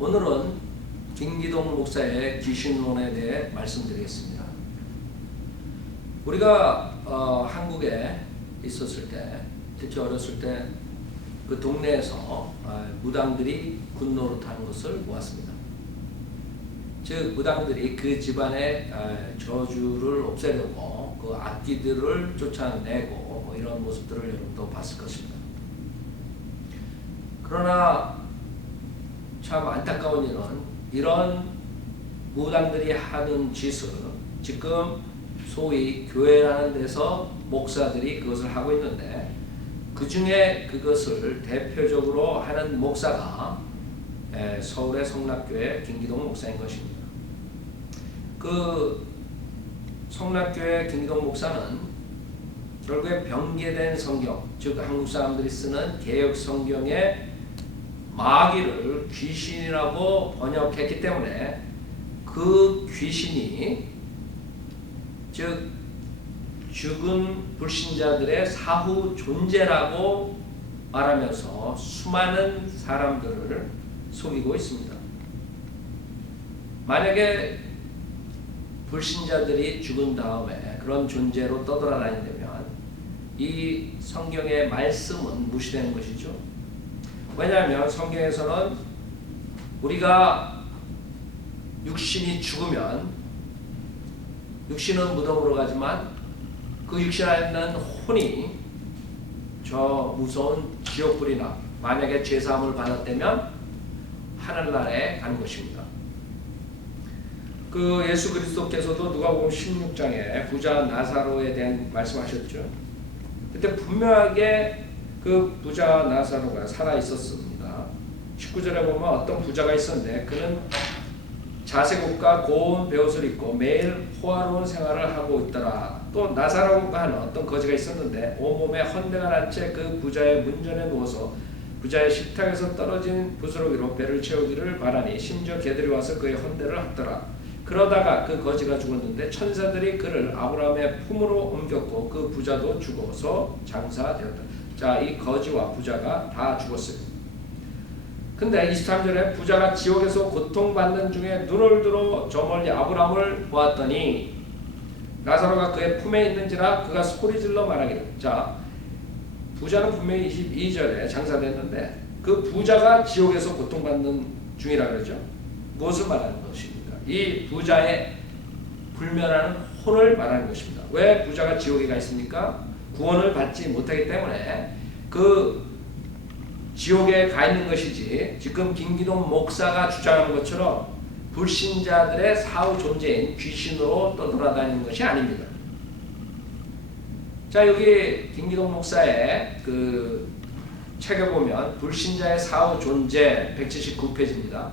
오늘은 김기동 목사의 귀신론에 대해 말씀드리겠습니다. 우리가 한국에 있었을 때, 특히 어렸을 때 그 동네에서 무당들이 굿노릇하는 것을 보았습니다. 즉 무당들이 그 집안의 저주를 없애려고 그 악기들을 쫓아내고 뭐 이런 모습들을 여러분도 봤을 것입니다. 그러나 참 안타까운 일은 이런 무당들이 하는 짓을 지금 소위 교회라는 데서 목사들이 그것을 하고 있는데, 그 중에 그것을 대표적으로 하는 목사가 서울의 성락교회 김기동 목사인 것입니다. 그 성락교회 김기동 목사는 결국에 병개된 성경, 즉 한국 사람들이 쓰는 개역 성경의 마귀를 귀신이라고 번역했기 때문에 그 귀신이 즉 죽은 불신자들의 사후 존재라고 말하면서 수많은 사람들을 속이고 있습니다. 만약에 불신자들이 죽은 다음에 그런 존재로 떠돌아다닌다면 이 성경의 말씀은 무시되는 것이죠. 왜냐하면 성경에서는 우리가 육신이 죽으면 육신은 무덤으로 가지만 그 육신 안에 있는 혼이 저 무서운 지옥불이나 만약에 죄사함을 받았다면 하늘나라에 가는 것입니다. 그 예수 그리스도께서도 누가복음 16장에 부자 나사로에 대한 말씀하셨죠. 그때 분명하게 그 부자 나사로가 살아 있었습니다. 19절에 보면 어떤 부자가 있었는데 그는 자색옷과 고운 베옷을 입고 매일 호화로운 생활을 하고 있더라. 또 나사로가 하는 어떤 거지가 있었는데 온몸에 헌내가 난 채 그 부자의 문전에 누워서 부자의 식탁에서 떨어진 부스러기로 배를 채우기를 바라니 심지어 개들이 와서 그의 헌내를 핥더라. 그러다가 그 거지가 죽었는데 천사들이 그를 아브라함의 품으로 옮겼고 그 부자도 죽어서 장사되었다. 자, 이 거지와 부자가 다 죽었어요. 근데 23절에 부자가 지옥에서 고통받는 중에 눈을 들어 저 멀리 아브라함을 보았더니 나사로가 그의 품에 있는지라 그가 소리질러 말하기를. 자, 부자는 분명히 22절에 장사됐는데 그 부자가 지옥에서 고통받는 중이라 그러죠. 무엇을 말하는 것입니까? 이 부자의 불면하는 혼을 말하는 것입니다. 왜 부자가 지옥에 가 있습니까? 구원을 받지 못하기 때문에 그 지옥에 가 있는 것이지, 지금 김기동 목사가 주장하는 것처럼 불신자들의 사후 존재인 귀신으로 떠돌아다니는 것이 아닙니다. 자, 여기 김기동 목사의 그 책에 보면 불신자의 사후 존재 179페이지입니다.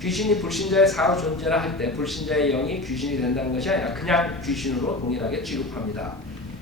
귀신이 불신자의 사후 존재라 할 때 불신자의 영이 귀신이 된다는 것이 아니라 그냥 귀신으로 동일하게 취급합니다.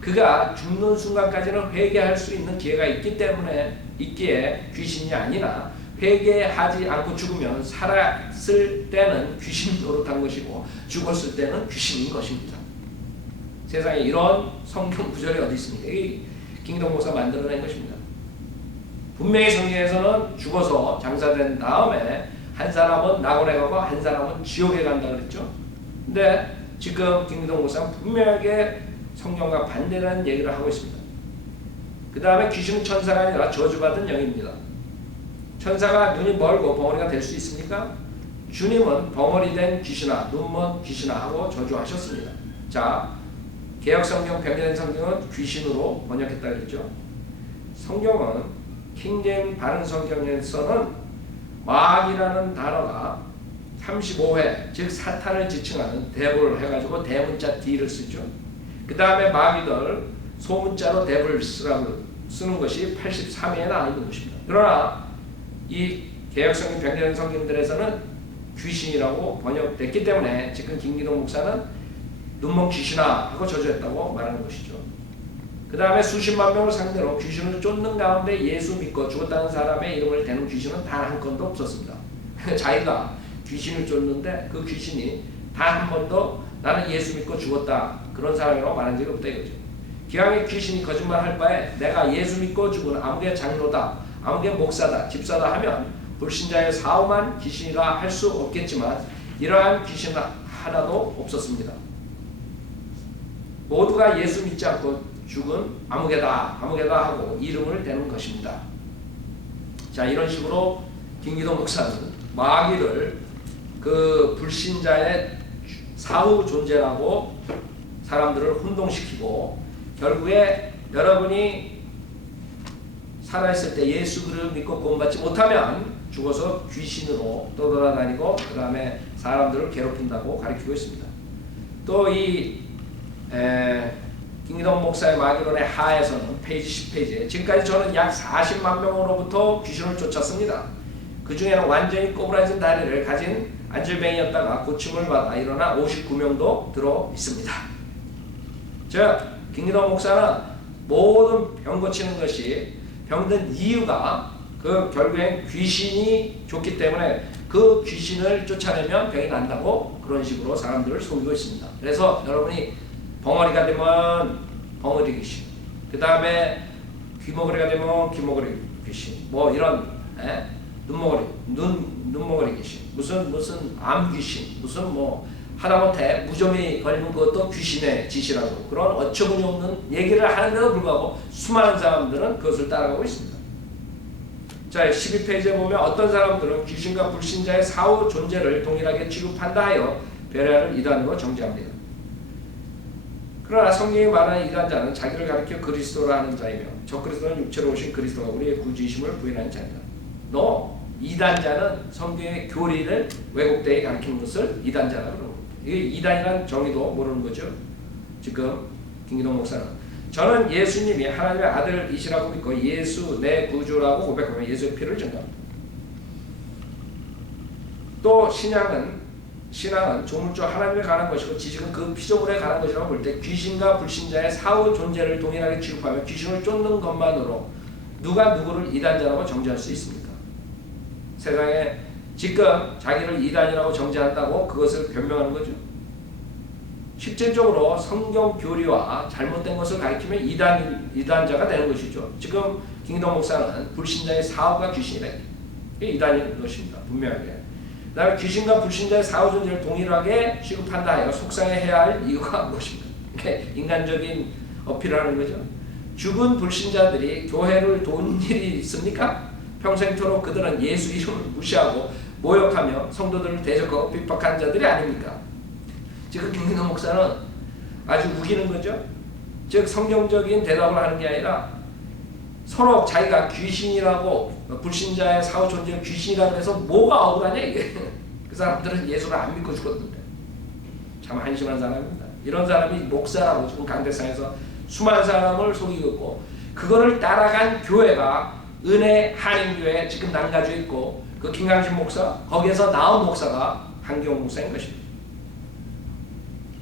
그가 죽는 순간까지는 회개할 수 있는 기회가 있기에 귀신이 아니라 회개하지 않고 죽으면 살았을 때는 귀신 노릇한 것이고 죽었을 때는 귀신인 것입니다. 세상에 이런 성경 구절이 어디 있습니까? 이 김기동 목사 만들어낸 것입니다. 분명히 성경에서는 죽어서 장사된 다음에 한 사람은 낙원에 가고 한 사람은 지옥에 간다 그랬죠. 근데 지금 김기동 목사는 분명하게 성경과 반대라는 얘기를 하고 있습니다. 그 다음에 귀신은 천사가 아니라 저주받은 영입니다. 천사가 눈이 멀고 벙어리가 될 수 있습니까? 주님은 벙어리 된 귀신아, 눈먼 귀신아 하고 저주하셨습니다. 자, 개역성경, 변경된 성경은 귀신으로 번역했다 그랬죠. 성경은 킹제임 바른 성경에서는 마귀라는 단어가 35회, 즉 사탄을 지칭하는 데블 해가지고 대문자 D를 쓰죠. 그 다음에 마귀들 소문자로 데블스라고 쓰는 것이 83회에 나와 있는 것입니다. 그러나 이 개역성경 변경된 성경들에서는 귀신이라고 번역됐기 때문에 지금 김기동 목사는 눈먼 귀신아 하고 저주했다고 말하는 것이죠. 그 다음에 수십만 명을 상대로 귀신을 쫓는 가운데 예수 믿고 죽었다는 사람의 이름을 대는 귀신은 단 한 건도 없었습니다. 자기가 귀신을 쫓는데 그 귀신이 단 한 번도 나는 예수 믿고 죽었다 그런 사람이라고 말한 적이 없다 이거죠. 기왕에 귀신이 거짓말할 바에 내가 예수 믿고 죽은 아무개 장로다, 아무개 목사다, 집사다 하면 불신자의 사후만 귀신이라 할 수 없겠지만 이러한 귀신은 하나도 없었습니다. 모두가 예수 믿지 않고 죽은 아무개다 하고 이름을 대는 것입니다. 자, 이런 식으로 김기동 목사는 마귀를 그 불신자의 사후 존재라고 사람들을 혼동시키고 결국에 여러분이 살아있을 때 예수 그리스도를 믿고 구원받지 못하면 죽어서 귀신으로 떠돌아다니고 그 다음에 사람들을 괴롭힌다고 가르치고 있습니다. 또 이 김기동 목사의 마귀론의 하에서는 페이지 10페이지에 지금까지 저는 약 40만 명으로부터 귀신을 쫓았습니다. 그 중에는 완전히 꼬부라진 다리를 가진 안질뱅이였다가 고침을 받아 일어나 59명도 들어 있습니다. 즉 김기동 목사는 모든 병 고치는 것이 병든 이유가 그 결국엔 귀신이 좋기 때문에 그 귀신을 쫓아내면 병이 난다고 그런 식으로 사람들을 속이고 있습니다. 그래서 여러분이 벙어리가 되면 벙어리 귀신, 그 다음에 귀머거리가 되면 귀머거리 귀신, 뭐 이런 눈머거리 귀신, 무슨 암 귀신, 무슨 뭐 하다못해 무좀이 걸리면 그것도 귀신의 짓이라고 그런 어처구니 없는 얘기를 하는데도 불구하고 수많은 사람들은 그것을 따라가고 있습니다. 자, 12페이지에 보면 어떤 사람들은 귀신과 불신자의 사후 존재를 동일하게 취급한다 하여 베레아를 이단으로 정죄합니다. 그러나 성경이 말하는 이단자는 자기를 가리켜 그리스도라 하는 자이며 저 그리스도는 육체로 오신 그리스도가 우리의 구주이심을 부인하는 자이다. 이단자는 성경의 교리를 왜곡되게 가리키는 것을 이단자라고 그러는 겁니다. 이게 이단이라는 정의도 모르는 거죠. 지금 김기동 목사는 저는 예수님이 하나님의 아들이시라고 믿고 예수 내 구주라고 고백하며 예수의 피를 증거합니다. 또 신앙은 조물주 하나님에 관한 것이고 지식은 그 피조물에 관한 것이라고 볼 때 귀신과 불신자의 사후 존재를 동일하게 취급하며 귀신을 쫓는 것만으로 누가 누구를 이단자라고 정죄할 수 있습니까? 세상에 지금 자기를 이단이라고 정죄한다고 그것을 변명하는 거죠. 실질적으로 성경 교리와 잘못된 것을 가리키면 이단자가 되는 것이죠. 지금 김기동 목사는 불신자의 사후가 귀신이다. 이게 이단인 것입니다. 분명하게. 그 다음에 귀신과 불신자의 사후 존재를 동일하게 취급한다 하여 속상해해야 할 이유가 무엇입니까? 이게 인간적인 어필을 하는 거죠. 죽은 불신자들이 교회를 도운 일이 있습니까? 평생토록 그들은 예수 이름을 무시하고 모욕하며 성도들을 대적하고 핍박한 자들이 아닙니까? 지금 김기동 목사는 아주 우기는 거죠. 즉 성경적인 대답을 하는 게 아니라 서로 자기가 귀신이라고 불신자의 사후 존재를 귀신이라고 해서 뭐가 억울하냐 이게. 그 사람들은 예수를 안 믿고 죽었는데 참 한심한 사람입니다. 이런 사람이 목사라고 지금 강대상에서 수많은 사람을 속이고 있고 그거를 따라간 교회가 은혜 한인교회 지금 남가주에 있고 그 김강신 목사 거기에서 나온 목사가 한경호 목사인 것입니다.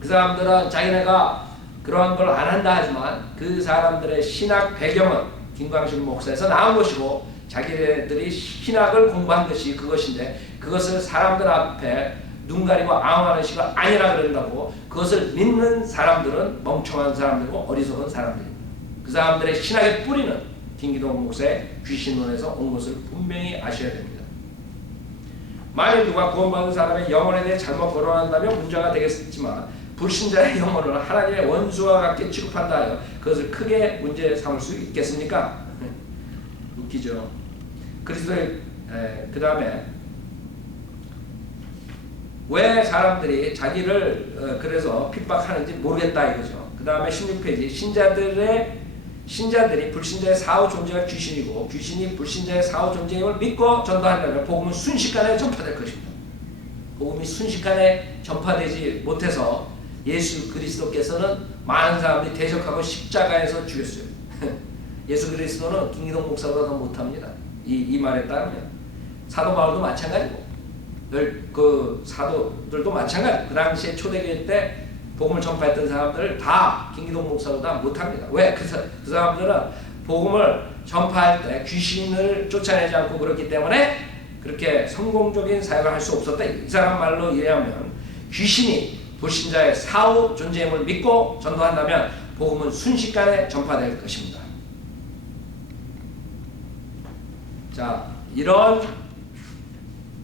그 사람들은 자기네가 그러한 걸 안 한다 하지만 그 사람들의 신학 배경은 김광신 목사에서 나온 것이고 자기네들이 신학을 공부한 것이 그것인데 그것을 사람들 앞에 눈 가리고 앙하는 식을 아니라 그런다고 그것을 믿는 사람들은 멍청한 사람들이고 어리석은 사람들입니다. 그 사람들의 신학의 뿌리는 김기동 목사의 귀신론에서 온 것을 분명히 아셔야 됩니다. 만일 누가 구원받은 사람의 영혼에 대해 잘못 거론한다면 문제가 되겠지만 불신자의 영혼을 하나님의 원수와 같게 취급한다 하여 그것을 크게 문제 삼을 수 있겠습니까? 웃기죠. 그리스도의 그 다음에 왜 사람들이 자기를 그래서 핍박하는지 모르겠다 이거죠. 그 다음에 16페이지 신자들이 불신자의 사후 존재가 귀신이고 귀신이 불신자의 사후 존재임을 믿고 전도한다면 복음은 순식간에 전파될 것입니다. 복음이 순식간에 전파되지 못해서 예수 그리스도께서는 많은 사람들이 대적하고 십자가에서 죽였어요. 예수 그리스도는 김기동 목사보다 더 못합니다. 이 말에 따르면 사도 바울도 마찬가지고 그 사도들도 마찬가지고 그 당시에 초대교회 때 복음을 전파했던 사람들을 다 김기동 목사보다 못합니다. 왜? 그 사람들은 복음을 전파할 때 귀신을 쫓아내지 않고 그렇기 때문에 그렇게 성공적인 사역을 할 수 없었다. 이 사람 말로 이해하면 귀신이 불신자의 사후 존재임을 믿고 전도한다면 복음은 순식간에 전파될 것입니다. 자, 이런